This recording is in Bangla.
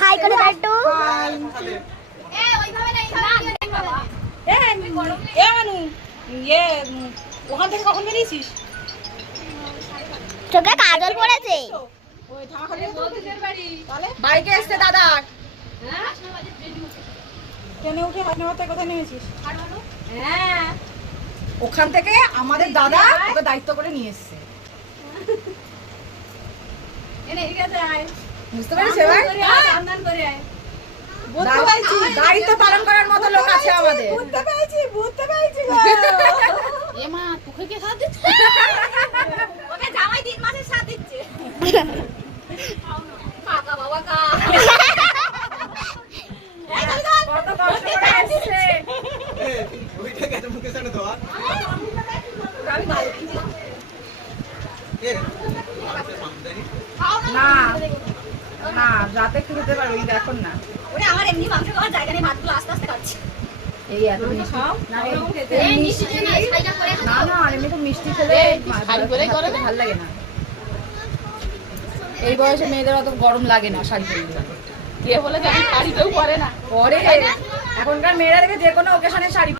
হাই করে দাও ওখান থেকে কখন বেরিয়েছিস? চোখে কাজল পড়েছে। বাইকে এসছে দাদার। ট্রেনে উঠে হাঁটতে হাঁটতে কোথায় নেমেছিস? হ্যাঁ, ওখান থেকে আমাদের দাদা ওকে দায়িত্ব করে নিয়ে এসছে। বুঝতে পেরেছি এবার? দায়িত্ব পালন করার মতো লোক আছে আমাদের। বুঝতে পেরেছি এ মা তোকে কে সাথ দিচ্ছে? ওকে জামাই 3 মাসের সাথ দিচ্ছে। কাকা বাবা কা কত কষ্ট করে আসছে। ওইটা কেন মুখে সামনে দাও? আমি ভালো কিনছি। না না রাতে খেতে পারো, এই দেখুন না। ওরে আমার এমনি মাংস খাওয়ার জায়গা নেই, ভাতগুলো আস্তে আস্তে খাচ্ছি। এই এত মিষ্টি না, এই মিষ্টি না ছাইটা করে না না, আর এমনি তো মিষ্টি খেলে শাড়ি পরেই করে না? ভালো লাগে না। এই বয়সে মেয়েদের অত গরম লাগে না শাড়ি পরলে। কে বলে যে আমি শাড়িতেও পরে না? পরে এখনকার মেয়েরা দেখে যে কোনো ওকেশনে শাড়ি